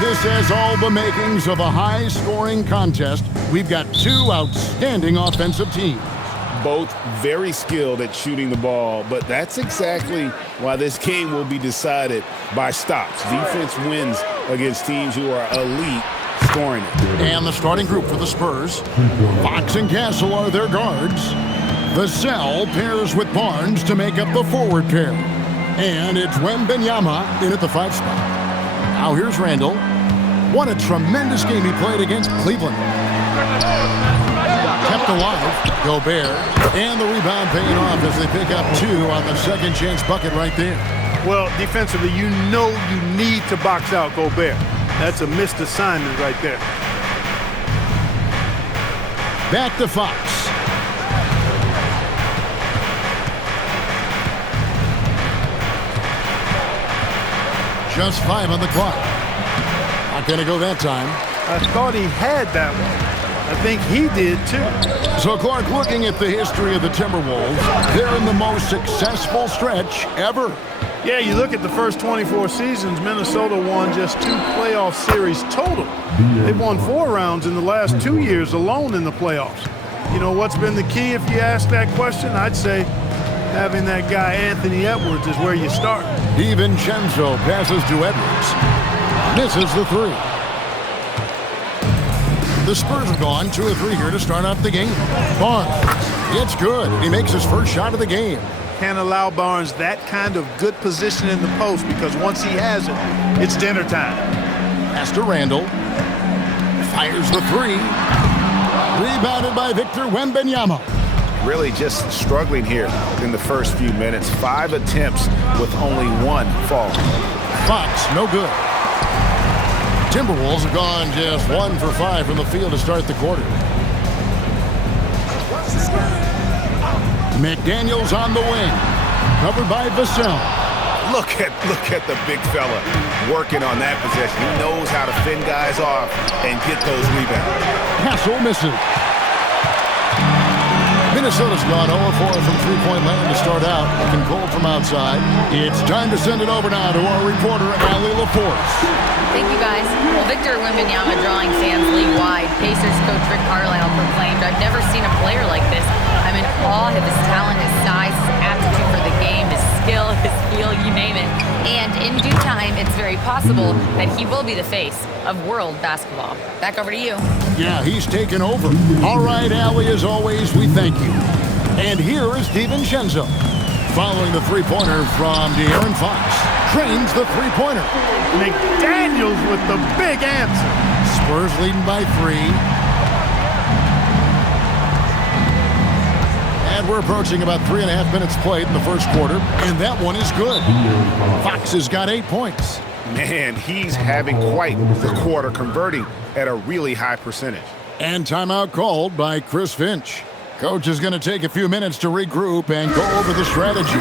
this has all the makings of a high-scoring contest. We've got two outstanding offensive teams. Both very skilled at shooting the ball, but that's exactly why this game will be decided by stops. Defense wins against teams who are elite scoring it. And the starting group for the Spurs. Fox and Castle are their guards. Vassell pairs with Barnes to make up the forward pair. And it's Wembanyama in at the 5 spot. Now here's Randall. What a tremendous game he played against Cleveland. Kept alive, Gobert. And the rebound paying off as they pick up 2 on the second chance bucket right there. Well, defensively, you know you need to box out Gobert. That's a missed assignment right there. Back to Fox. Just 5 on the clock. Not going to go that time. I thought he had that one. I think he did, too. So, Clark, looking at the history of the Timberwolves, they're in the most successful stretch ever. Yeah, you look at the first 24 seasons, Minnesota won just 2 playoff series total. They've won 4 rounds in the last 2 years alone in the playoffs. You know what's been the key if you ask that question? I'd say having that guy Anthony Edwards is where you start. DiVincenzo passes to Edwards. Misses the 3. The Spurs have gone 2 of 3 here to start off the game. Barnes, it's good. He makes his first shot of the game. Can't allow Barnes that kind of good position in the post because once he has it, it's dinner time. Pass to Randall. Fires the 3. Rebounded by Victor Wembanyama. Really just struggling here in the first few minutes. 5 attempts with only 1 fall. Fox, no good. Timberwolves have gone just 1 for 5 from the field to start the quarter. McDaniels on the wing. Covered by Vassell. Look at the big fella working on that possession. He knows how to fend guys off and get those rebounds. Castle misses. Minnesota's gone 0-4 from three-point land to start out. Looking cold from outside. It's time to send it over now to our reporter, Allie LaForce. Thank you, guys. Well, Victor Wembanyama drawing fans league-wide. Pacers coach Rick Carlisle proclaimed, "I've never seen a player like this. I'm in awe of his talent, his size, his aptitude for the game, his skill, his feel, you name it." And in due time, it's very possible that he will be the face of world basketball. Back over to you. Yeah, he's taken over. All right, Allie, as always, we thank you. And here is DiVincenzo. Following the three-pointer from De'Aaron Fox. Trains the three-pointer. McDaniels with the big answer. Spurs leading by 3. And we're approaching about 3.5 minutes played in the first quarter. And that one is good. Fox has got 8 points. Man, he's having quite the quarter, converting at a really high percentage. And timeout called by Chris Finch. Coach is going to take a few minutes to regroup and go over the strategy.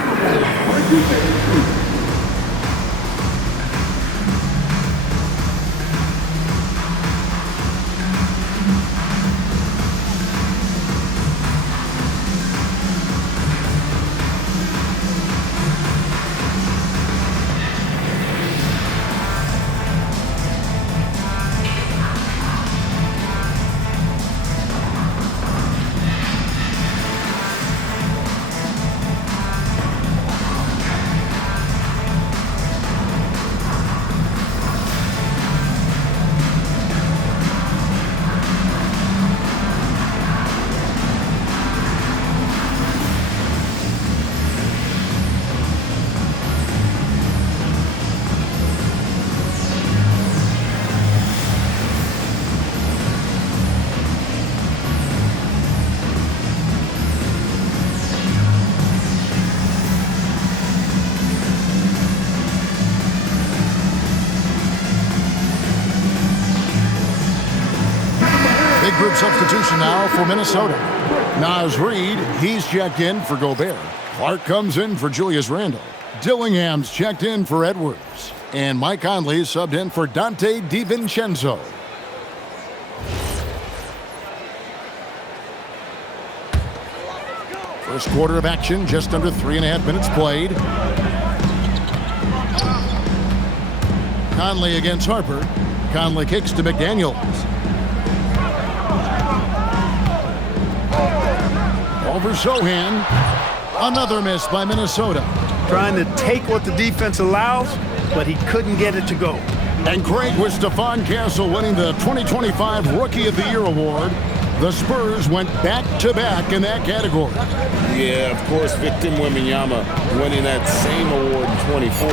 Group substitution now for Minnesota. Naz Reid, he's checked in for Gobert. Clark comes in for Julius Randle. Dillingham's checked in for Edwards. And Mike Conley subbed in for Dante DiVincenzo. First quarter of action, just under 3.5 minutes played. Conley against Harper. Conley kicks to McDaniels. Over Sohan. Another miss by Minnesota. Trying to take what the defense allows, but he couldn't get it to go. And great with Stephon Castle winning the 2025 Rookie of the Year award. The Spurs went back-to-back in that category. Yeah, of course, Victor Wembanyama winning that same award in 24.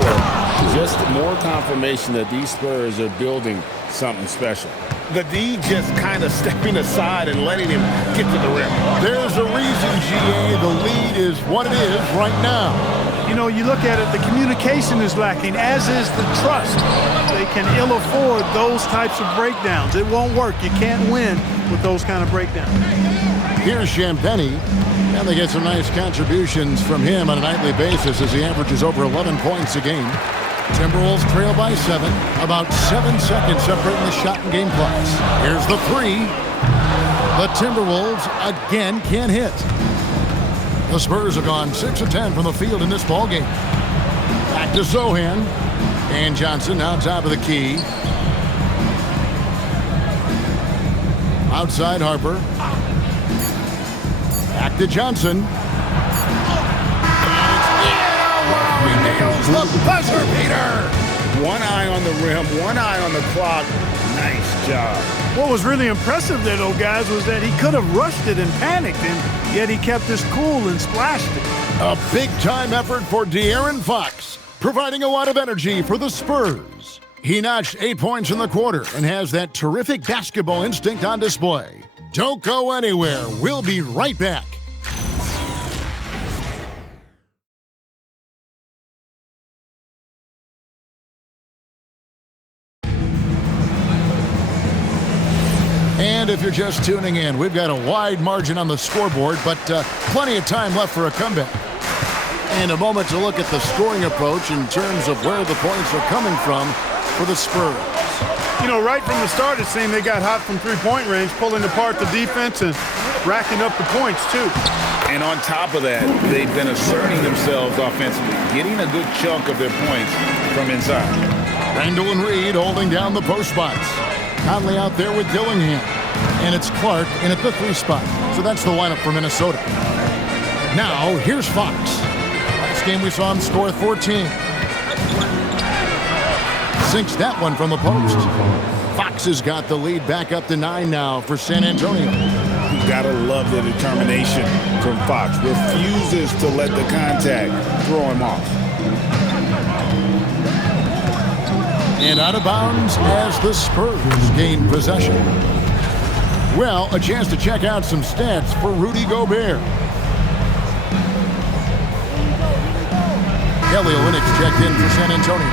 Just more confirmation that these Spurs are building something special. The D just kind of stepping aside and letting him get to the rim. There's a reason, GA, the lead is what it is right now. You know, you look at it, the communication is lacking, as is the trust. They can ill afford those types of breakdowns. It won't work. You can't win with those kind of breakdowns. Here's Champagnie, and they get some nice contributions from him on a nightly basis as he averages over 11 points a game. Timberwolves trail by 7, about 7 seconds separating the shot and game clocks. Here's the 3. The Timberwolves again can't hit. The Spurs have gone 6 of 10 from the field in this ballgame. Back to Sohan. And Johnson now top of the key. Outside Harper. Back to Johnson. He nails the buzzer beater. One eye on the rim, one eye on the clock. Nice job. What was really impressive there, though, guys, was that he could have rushed it and panicked, and yet he kept his cool and splashed it. A big-time effort for De'Aaron Fox, providing a lot of energy for the Spurs. He notched 8 points in the quarter and has that terrific basketball instinct on display. Don't go anywhere. We'll be right back. And if you're just tuning in, we've got a wide margin on the scoreboard, but plenty of time left for a comeback. And a moment to look at the scoring approach in terms of where the points are coming from for the Spurs. You know, right from the start, it seemed they got hot from three-point range, pulling apart the defense and racking up the points, too. And on top of that, they've been asserting themselves offensively, getting a good chunk of their points from inside. Randall and Reed holding down the post spots. Conley out there with Dillingham. And it's Clark in at the 3 spot. So that's the lineup for Minnesota. Now, here's Fox. Last game we saw him score 14. Sinks that one from the post. Fox has got the lead back up to 9 now for San Antonio. You gotta love the determination from Fox. Refuses to let the contact throw him off. And out of bounds as the Spurs gain possession. Well, a chance to check out some stats for Rudy Gobert. Kelly Olynyk checked in for San Antonio.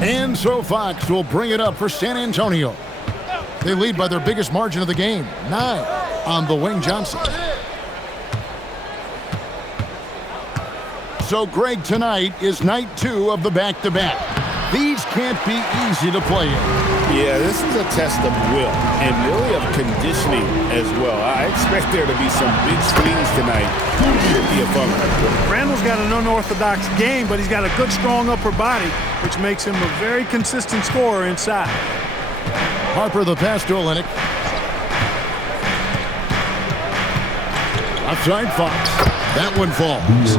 And so Fox will bring it up for San Antonio. They lead by their biggest margin of the game, 9 on the wing Johnson. So Greg, tonight is night 2 of the back-to-back. These can't be easy to play in. Yeah, this is a test of will and really of conditioning as well. I expect there to be some big swings tonight. Should be a fun one. Randall's got an unorthodox game, but he's got a good, strong upper body, which makes him a very consistent scorer inside. Harper the pass to Olynyk. Outside Fox. That one falls.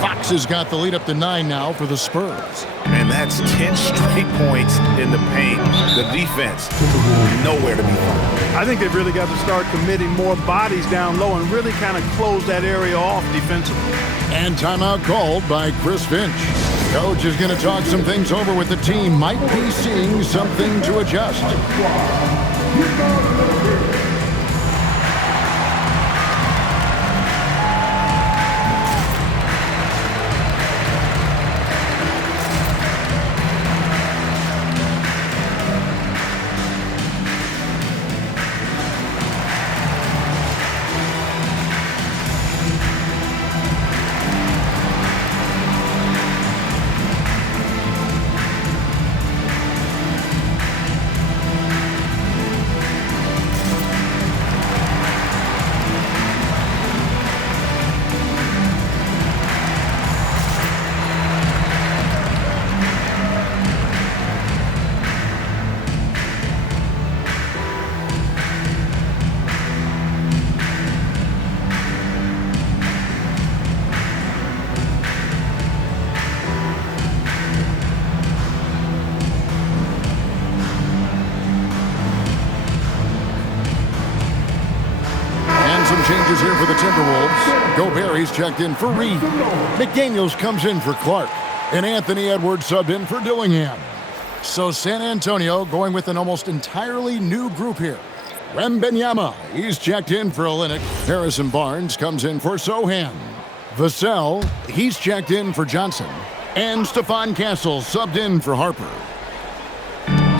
Fox has got the lead up to 9 now for the Spurs. And that's 10 straight points in the paint. The defense, nowhere to be found. I think they've really got to start committing more bodies down low and really kind of close that area off defensively. And timeout called by Chris Finch. Coach is going to talk some things over with the team. Might be seeing something to adjust. Some changes here for the Timberwolves. Gobert checked in for Reed. McDaniels comes in for Clark. And Anthony Edwards subbed in for Dillingham. So San Antonio going with an almost entirely new group here. Wembanyama, he's checked in for Olynyk. Harrison Barnes comes in for Sohan. Vassell, he's checked in for Johnson. And Stephon Castle subbed in for Harper.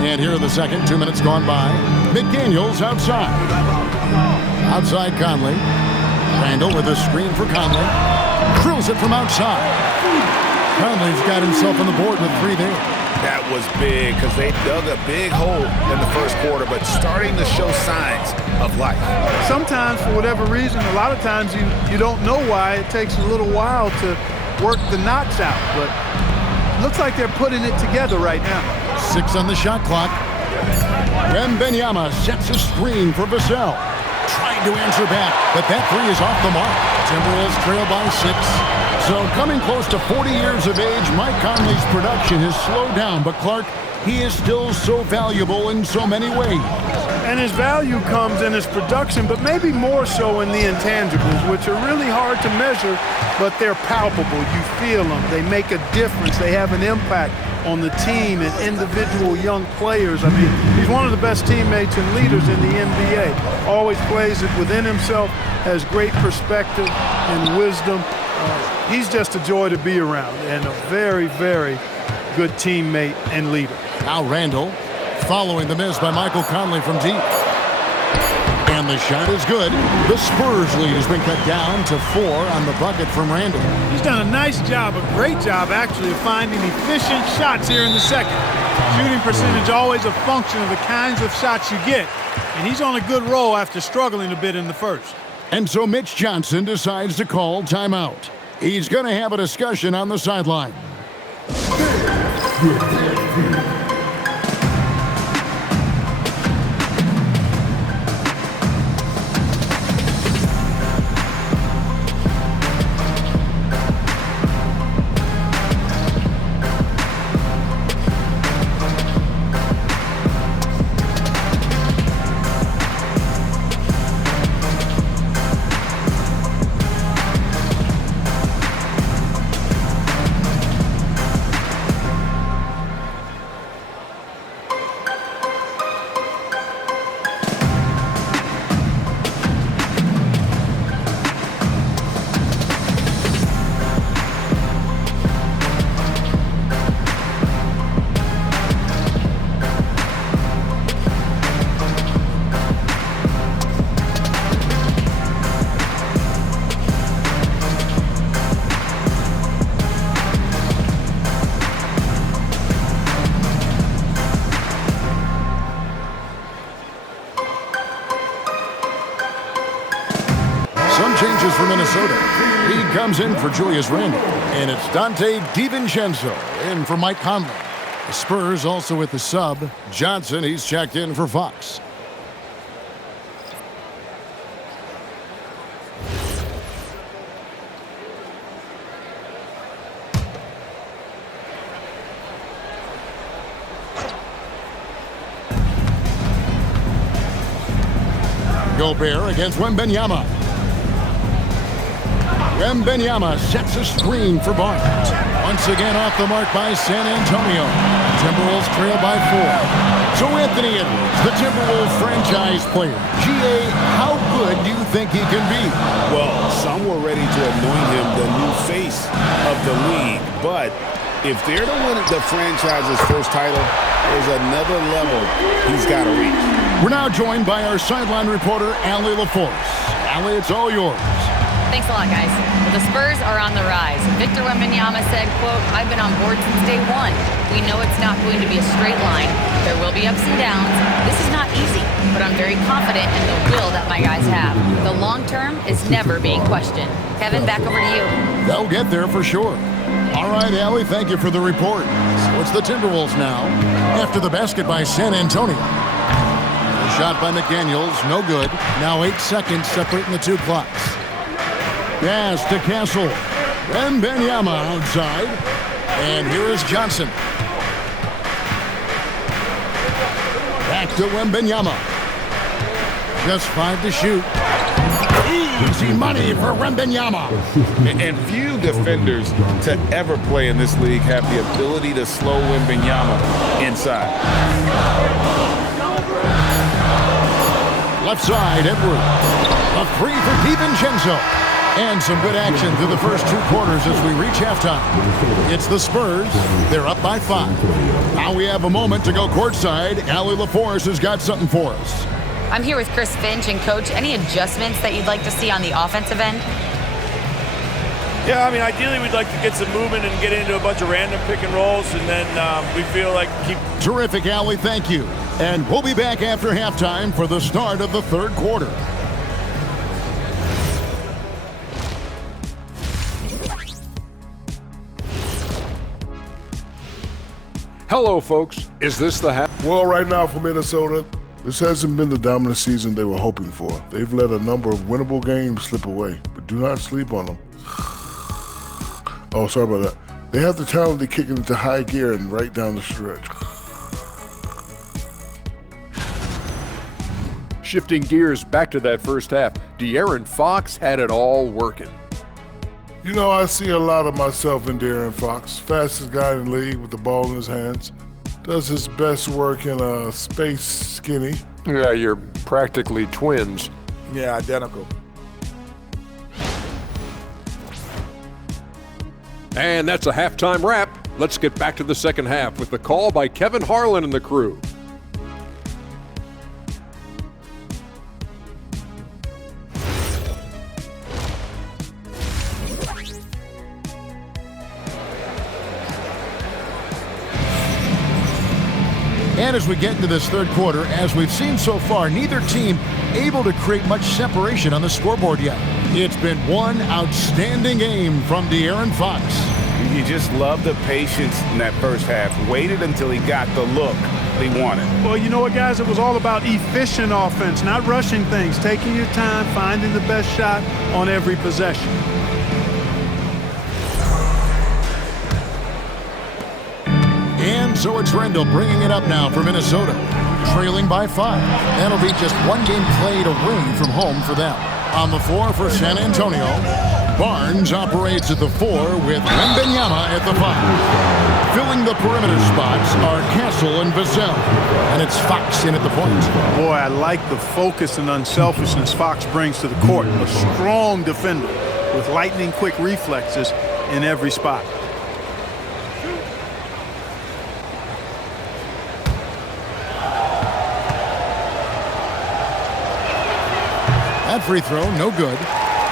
And here in the second, 2 minutes gone by. McDaniels outside. Outside Conley. Randall with a screen for Conley. Drills it from outside. Conley's got himself on the board with 3 there. That was big because they dug a big hole in the first quarter, but starting to show signs of life. Sometimes, for whatever reason, a lot of times you don't know why. It takes a little while to work the knots out, but it looks like they're putting it together right now. 6 on the shot clock. Wembanyama sets a screen for Vassell. Trying to answer back, but that 3 is off the mark. Timberwolves trail by 6. So coming close to 40 years of age, Mike Conley's production has slowed down, but Clark, he is still so valuable in so many ways. And his value comes in his production, but maybe more so in the intangibles, which are really hard to measure, but they're palpable. You feel them. They make a difference. They have an impact on the team and individual young players. I mean, he's one of the best teammates and leaders in the NBA. Always plays it within himself, has great perspective and wisdom. He's just a joy to be around and a very, very good teammate and leader. Now Randall following the miss by Michael Conley from deep. And the shot is good. The Spurs lead has been cut down to 4 on the bucket from Randall. He's done a nice job, a great job actually, of finding efficient shots here in the second. Shooting percentage always a function of the kinds of shots you get. And he's on a good roll after struggling a bit in the first. And so Mitch Johnson decides to call timeout. He's going to have a discussion on the sideline. Changes for Minnesota. Reed comes in for Julius Randle. And it's Dante DiVincenzo in for Mike Conley. The Spurs also with the sub. Johnson, he's checked in for Fox. Gobert against Wembanyama. Wembanyama sets a screen for Barnes. Once again off the mark by San Antonio. Timberwolves trail by 4. So Anthony Edwards, the Timberwolves franchise player. G.A., how good do you think he can be? Well, some were ready to anoint him the new face of the league. But if they're to win the franchise's first title, there's another level he's got to reach. We're now joined by our sideline reporter, Allie LaForce. Allie, it's all yours. Thanks a lot, guys. Well, the Spurs are on the rise. Victor Wembanyama said, quote, "I've been on board since day one. We know it's not going to be a straight line. There will be ups and downs. This is not easy, but I'm very confident in the will that my guys have. The long term is never being questioned." Kevin, back over to you. They'll get there for sure. All right, Allie, thank you for the report. So it's the Timberwolves now after the basket by San Antonio. The shot by McDaniels, no good. Now 8 seconds separating the two clocks. Pass to Castle. Wembanyama outside. And here is Johnson. Back to Wembanyama. Just 5 to shoot. Easy money for Wembanyama. And few defenders to ever play in this league have the ability to slow Wembanyama inside. Left side, Edwards. A three for DiVincenzo. And some good action through the first 2 quarters as we reach halftime. It's the Spurs. They're up by 5. Now we have a moment to go courtside. Allie LaForce has got something for us. I'm here with Chris Finch. And, Coach, any adjustments that you'd like to see on the offensive end? Yeah, I mean, ideally we'd like to get some movement and get into a bunch of random pick and rolls, and then we feel like keep... Terrific, Allie. Thank you. And we'll be back after halftime for the start of the 3rd quarter. Hello, folks. Is this the half? Well, right now for Minnesota, this hasn't been the dominant season they were hoping for. They've let a number of winnable games slip away, but do not sleep on them. Oh, sorry about that. They have the talent to kick it into high gear and right down the stretch. Shifting gears back to that first half, De'Aaron Fox had it all working. You know, I see a lot of myself in De'Aaron Fox. Fastest guy in the league with the ball in his hands. Does his best work in a space skinny. Yeah, you're practically twins. Yeah, identical. And that's a halftime wrap. Let's get back to the second half with the call by Kevin Harlan and the crew. And as we get into this 3rd quarter, as we've seen so far, neither team able to create much separation on the scoreboard yet. It's been one outstanding game from De'Aaron Fox. You just love the patience in that first half. Waited until he got the look he wanted. Well, you know what, guys? It was all about efficient offense, not rushing things, taking your time, finding the best shot on every possession. And so it's Randall bringing it up now for Minnesota, trailing by 5. That'll be just 1 game played away from home for them. On the floor for San Antonio, Barnes operates at the 4 with Wembanyama at the 5. Filling the perimeter spots are Castle and Vassell, and it's Fox in at the point. Boy, I like the focus and unselfishness Fox brings to the court. A strong defender with lightning-quick reflexes in every spot. That free throw, no good.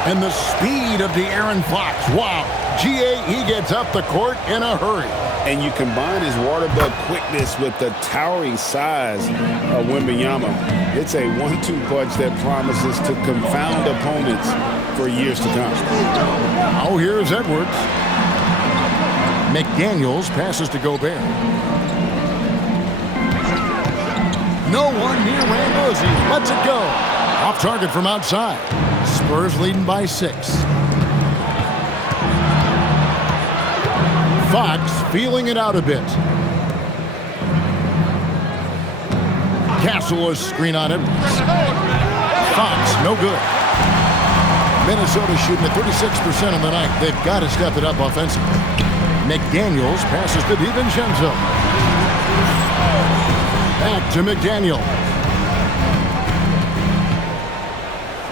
And the speed of De'Aaron Fox. Wow. G.A., he gets up the court in a hurry. And you combine his water bug quickness with the towering size of Wembanyama. It's a 1-2 punch that promises to confound opponents for years to come. Oh, here's Edwards. McDaniels passes to Gobert. No one near Randall as he lets it go. Off target from outside. Spurs leading by 6. Fox feeling it out a bit. Castle is screen on Edwards. Fox, no good. Minnesota shooting at 36% on the night. They've got to step it up offensively. McDaniels passes to DiVincenzo. Back to McDaniel.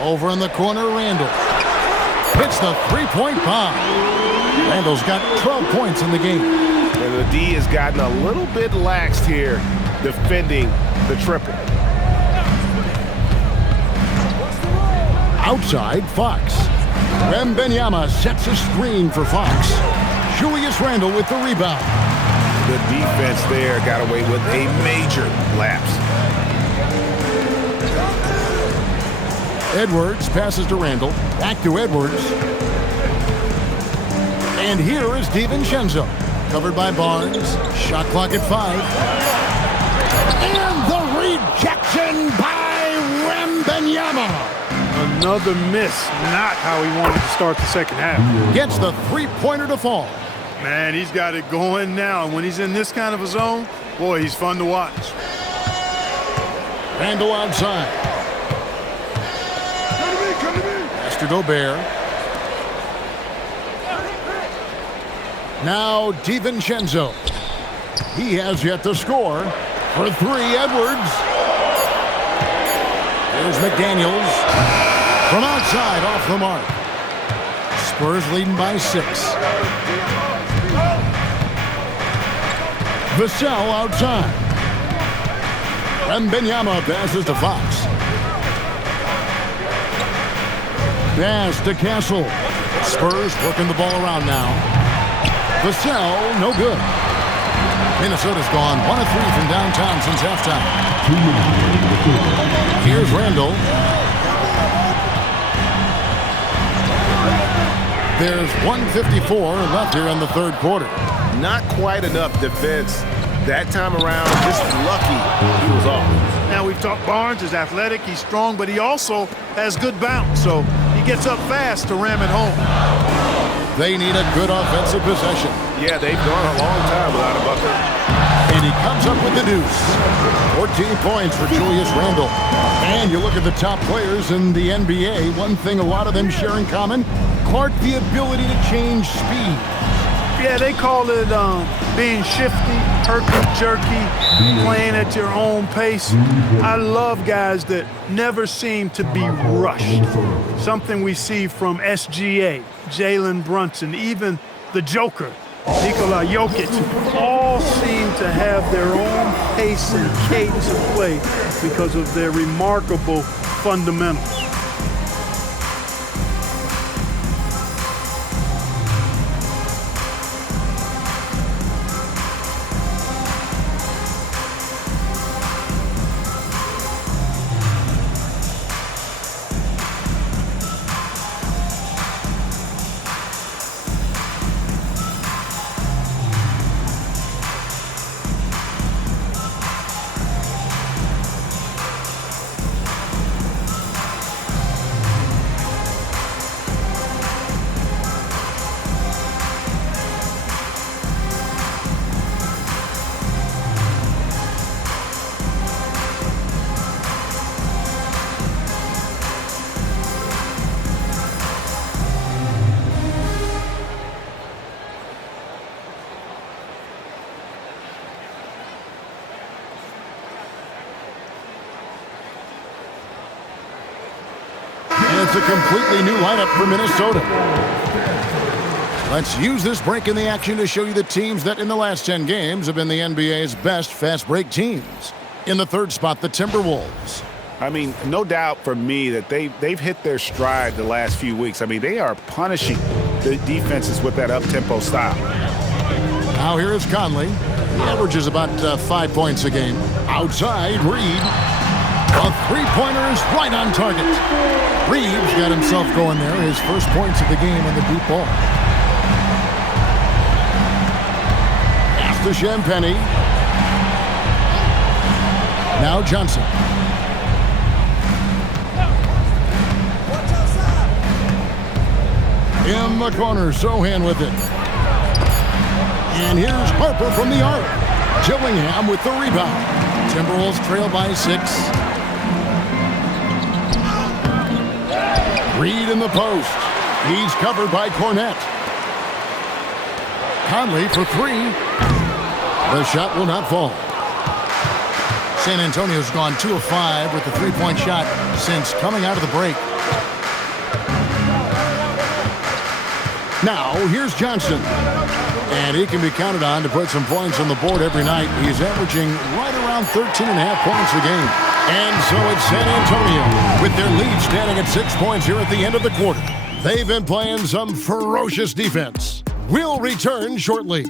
Over in the corner, Randall. Hits the three-point bomb. Randall's got 12 points in the game. And the D has gotten a little bit laxed here defending the triple. Outside, Fox. Wembanyama sets a screen for Fox. Julius Randle with the rebound. The defense there got away with a major lapse. Edwards passes to Randle. Back to Edwards. And here is DiVincenzo. Covered by Barnes. Shot clock at 5. And the rejection by Wembanyama. Another miss. Not how he wanted to start the second half. Gets the three-pointer to fall. Man, he's got it going now. And when he's in this kind of a zone, boy, he's fun to watch. Randle outside. to Gobert. Now DiVincenzo. He has yet to score. For three, Edwards. Here's McDaniels. From outside, off the mark. Spurs leading by 6. Vassell outside. Wembanyama passes to Fox. Pass to Castle. Spurs working the ball around now. Vassell, no good. Minnesota's gone 1 of 3 from downtown since halftime. Here's Randall. There's 1:54 left here in the third quarter. Not quite enough defense that time around. Just lucky he was off. Now we've talked Barnes is athletic, he's strong, but he also has good bounce, so he gets up fast to ram it home. They need a good offensive possession. Yeah, they've gone a long time without a bucket. And he comes up with the deuce. 14 points for Julius Randle. And you look at the top players in the NBA, one thing a lot of them share in common, Clark, the ability to change speed. Yeah, they call it being shifty, herky-jerky, playing at your own pace. I love guys that never seem to be rushed. Something we see from SGA, Jalen Brunson, even the Joker, Nikola Jokic, all seem to have their own pace and cadence of play because of their remarkable fundamentals. It's a completely new lineup for Minnesota. Let's use this break in the action to show you the teams that in the last 10 games have been the NBA's best fast break teams. In the third spot, the Timberwolves. I mean, no doubt for me that they've hit their stride the last few weeks. I mean, they are punishing the defenses with that up-tempo style. Now here is Conley. He averages about 5 points a game. Outside, Reed. A three-pointer is right on target. Reeves got himself going there. His first points of the game on the deep ball. Pass to Champagnie. Now Johnson. In the corner, Sohan with it. And here's Harper from the arc. Gillingham with the rebound. Timberwolves trail by 6. Reed in the post. He's covered by Cornette. Conley for 3. The shot will not fall. San Antonio's gone 2 of 5 with the three-point shot since coming out of the break. Now, here's Johnson. And he can be counted on to put some points on the board every night. He's averaging right around 13.5 points a game. And so it's San Antonio with their lead standing at 6 points here at the end of the quarter. They've been playing some ferocious defense. We'll return shortly.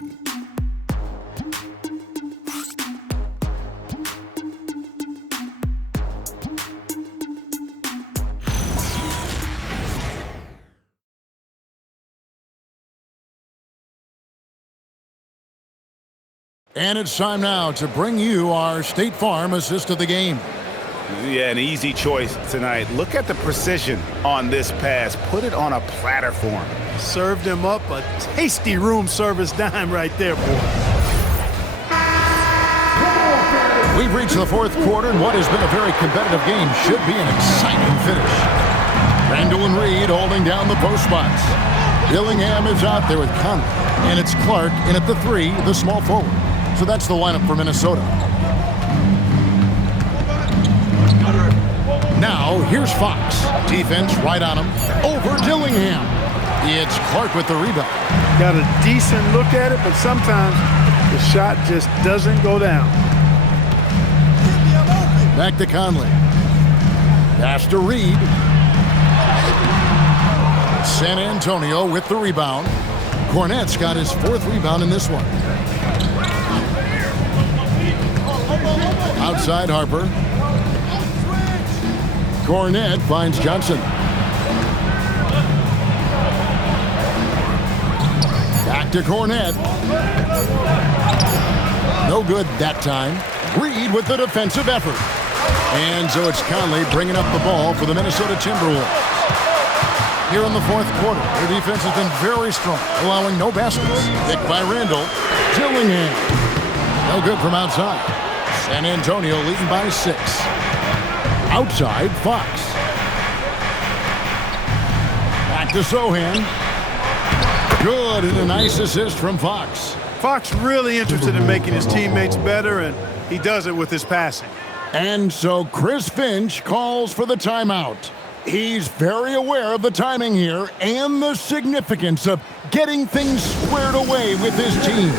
And it's time now to bring you our State Farm assist of the game. Yeah, an easy choice tonight. Look at the precision on this pass. Put it on a platter for him. Served him up a tasty room service dime right there, boy. We've reached the fourth quarter, and what has been a very competitive game should be an exciting finish. Randall Jalen Reed holding down the post spots. Dillingham is out there with Conley. And it's Clark in at the 3, the small forward. So that's the lineup for Minnesota. Now, here's Fox. Defense right on him. Over Dillingham. It's Clark with the rebound. Got a decent look at it, but sometimes the shot just doesn't go down. Back to Conley. Pass to Reed. San Antonio with the rebound. Cornette's got his 4th rebound in this one. Outside Harper. Cornette finds Johnson. Back to Cornette. No good that time. Reed with the defensive effort. And so it's Conley bringing up the ball for the Minnesota Timberwolves. Here in the 4th quarter, their defense has been very strong, allowing no baskets. Picked by Randall. Dillingham. No good from outside. San Antonio leading by 6. Outside, Fox. Back to Sohan. Good, and a nice assist from Fox. Fox really interested in making his teammates better, and he does it with his passing. And so Chris Finch calls for the timeout. He's very aware of the timing here and the significance of getting things squared away with his team.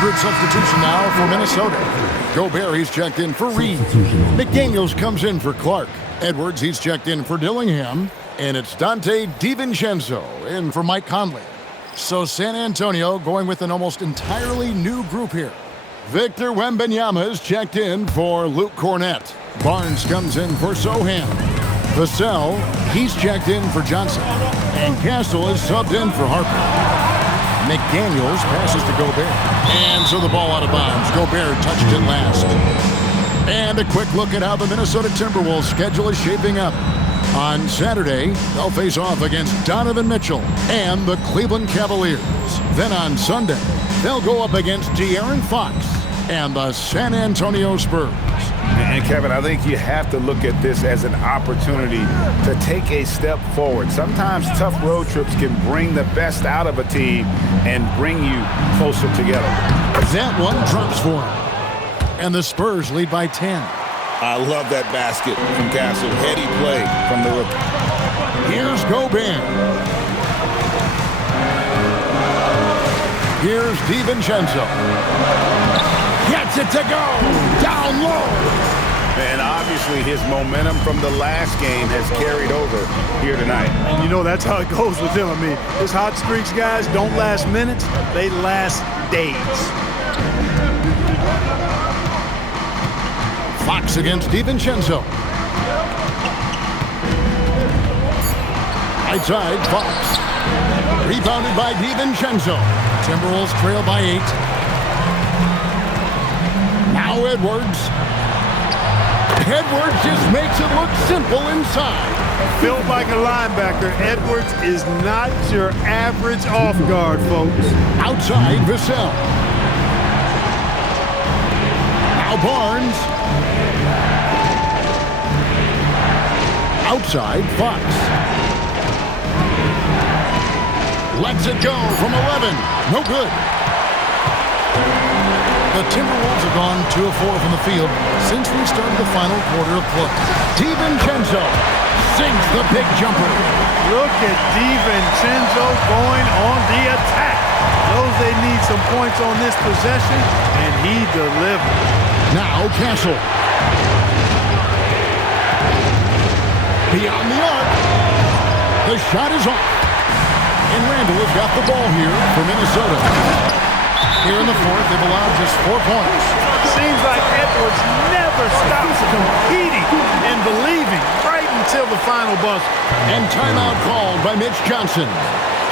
Group substitution now for Minnesota. Gobert, he's checked in for Reed. McDaniels comes in for Clark. Edwards, he's checked in for Dillingham. And it's Dante DiVincenzo in for Mike Conley. So San Antonio going with an almost entirely new group here. Victor Wembanyama is checked in for Luke Cornette. Barnes comes in for Sohan. Vassell, he's checked in for Johnson. And Castle is subbed in for Harper. McDaniels passes to Gobert. And so the ball out of bounds. Gobert touched it last. And a quick look at how the Minnesota Timberwolves schedule is shaping up. On Saturday, they'll face off against Donovan Mitchell and the Cleveland Cavaliers. Then on Sunday, they'll go up against De'Aaron Fox and the San Antonio Spurs. And Kevin, I think you have to look at this as an opportunity to take a step forward. Sometimes tough road trips can bring the best out of a team and bring you closer together. That one drops for him. And the Spurs lead by 10. I love that basket from Castle. Heady play from the rookie. Here's Gobert. Here's DiVincenzo. Gets it to go. Down low. And obviously his momentum from the last game has carried over here tonight. And you know that's how it goes with him. I mean, his hot streaks, guys, don't last minutes. They last days. Fox against DiVincenzo. Right side, Fox. Rebounded by DiVincenzo. Timberwolves trail by 8. Now Edwards. Edwards just makes it look simple inside. Built like a linebacker, Edwards is not your average off guard, folks. Outside, Vassell. Now Barnes. Outside, Fox. Lets it go from 11. No good. The Timberwolves have gone 2 of 4 from the field since we started the final quarter of play. DiVincenzo sinks the big jumper. Look at DiVincenzo going on the attack. Knows they need some points on this possession, and he delivered. Now Castle. Beyond the arc. The shot is off. And Randall has got the ball here for Minnesota. Here in the fourth, they've allowed just 4 points. Seems like Edwards never stops competing and believing right until the final buzzer. And timeout called by Mitch Johnson.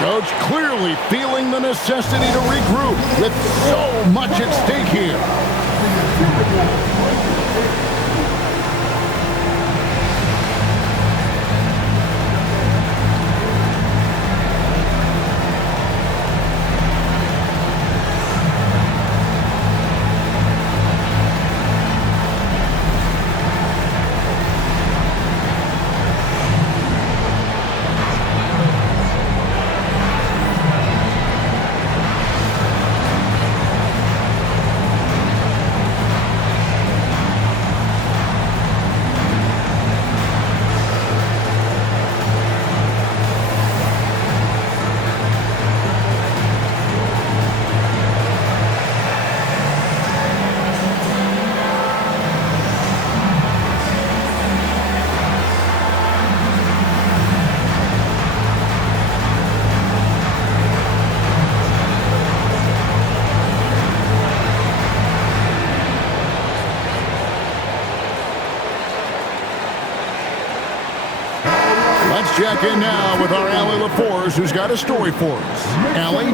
Coach clearly feeling the necessity to regroup with so much at stake here. Let's check in now with our Allie LaForce, who's got a story for us. Allie?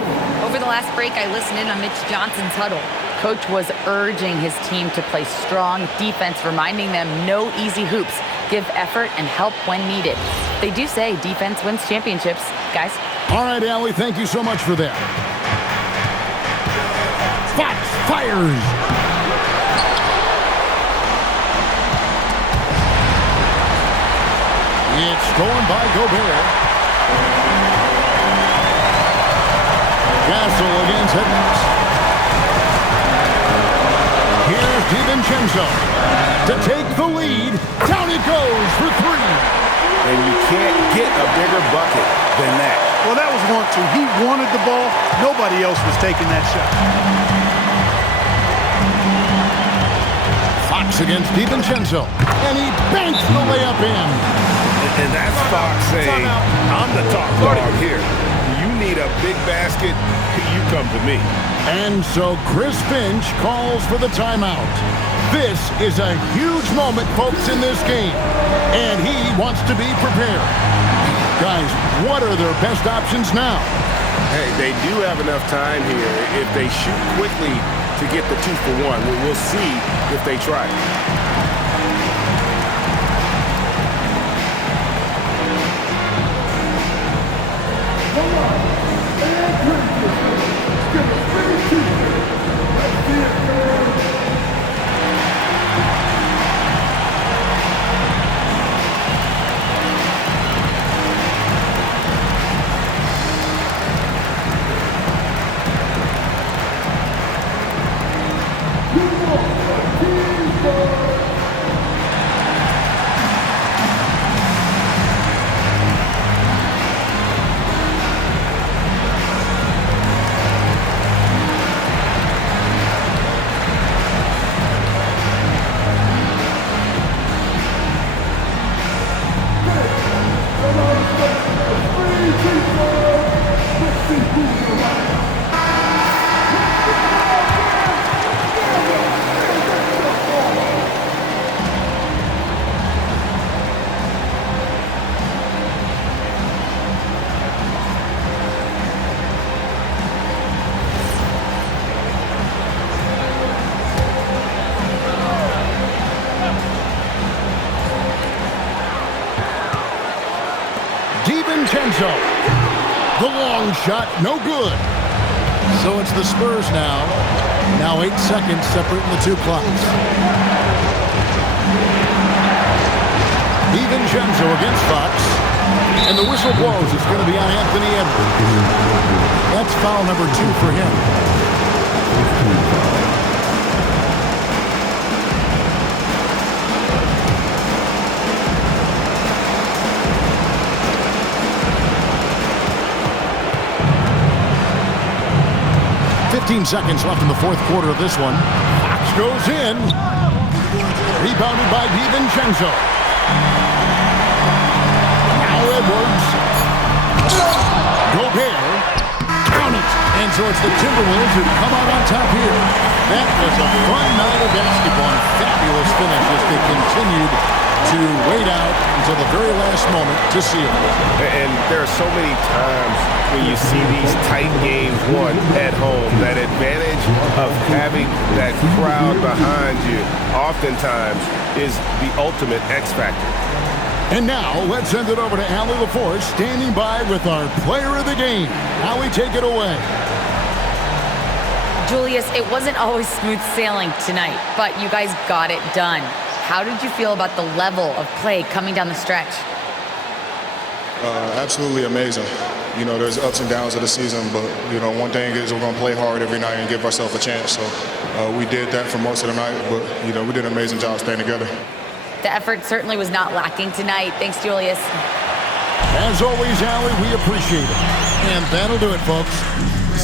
Over the last break, I listened in on Mitch Johnson's huddle. Coach was urging his team to play strong defense, reminding them no easy hoops, give effort, and help when needed. They do say defense wins championships, guys. All right, Allie, thank you so much for that. Fox fires. It's stolen by Gobert. Castle against Edwards. Here's DiVincenzo to take the lead. Down it goes for 3. And you can't get a bigger bucket than that. Well, that was 1-2. He wanted the ball. Nobody else was taking that shot. Fox against DiVincenzo. And he banks the layup in. And that's Fox saying, I'm the top dog here. You need a big basket, you come to me. And so Chris Finch calls for the timeout. This is a huge moment, folks, in this game. And he wants to be prepared. Guys, what are their best options now? Hey, they do have enough time here. If they shoot quickly to get the 2 for 1, we'll see if they try. DiVincenzo. The long shot, no good. So it's the Spurs now. Now 8 seconds separating the 2 clocks. DiVincenzo against Fox. And the whistle blows. It's going to be on Anthony Edwards. That's foul number 2 for him. seconds left in the fourth quarter of this one. Fox goes in. Rebounded by DiVincenzo. Now Edwards. Gobert. Count it. And so it's the Timberwolves who come out on top here. That was a fun night of basketball and fabulous finish as they continued to wait out until the very last moment to seal it. And there are so many times when you see these tight games won at home, that advantage of having that crowd behind you oftentimes is the ultimate X factor. And now, let's send it over to Allie LaForce, standing by with our player of the game. Allie, take it away. Julius, it wasn't always smooth sailing tonight, but you guys got it done. How did you feel about the level of play coming down the stretch? Absolutely amazing. You know, there's ups and downs of the season, but, you know, one thing is we're going to play hard every night and give ourselves a chance. So we did that for most of the night, but, you know, we did an amazing job staying together. The effort certainly was not lacking tonight. Thanks, Julius. As always, Allie, we appreciate it. And that'll do it, folks.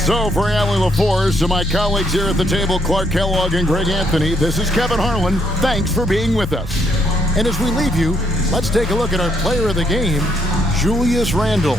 So for Allie LaForce and my colleagues here at the table, Clark Kellogg and Greg Anthony, this is Kevin Harlan. Thanks for being with us. And as we leave you, let's take a look at our player of the game, Julius Randle.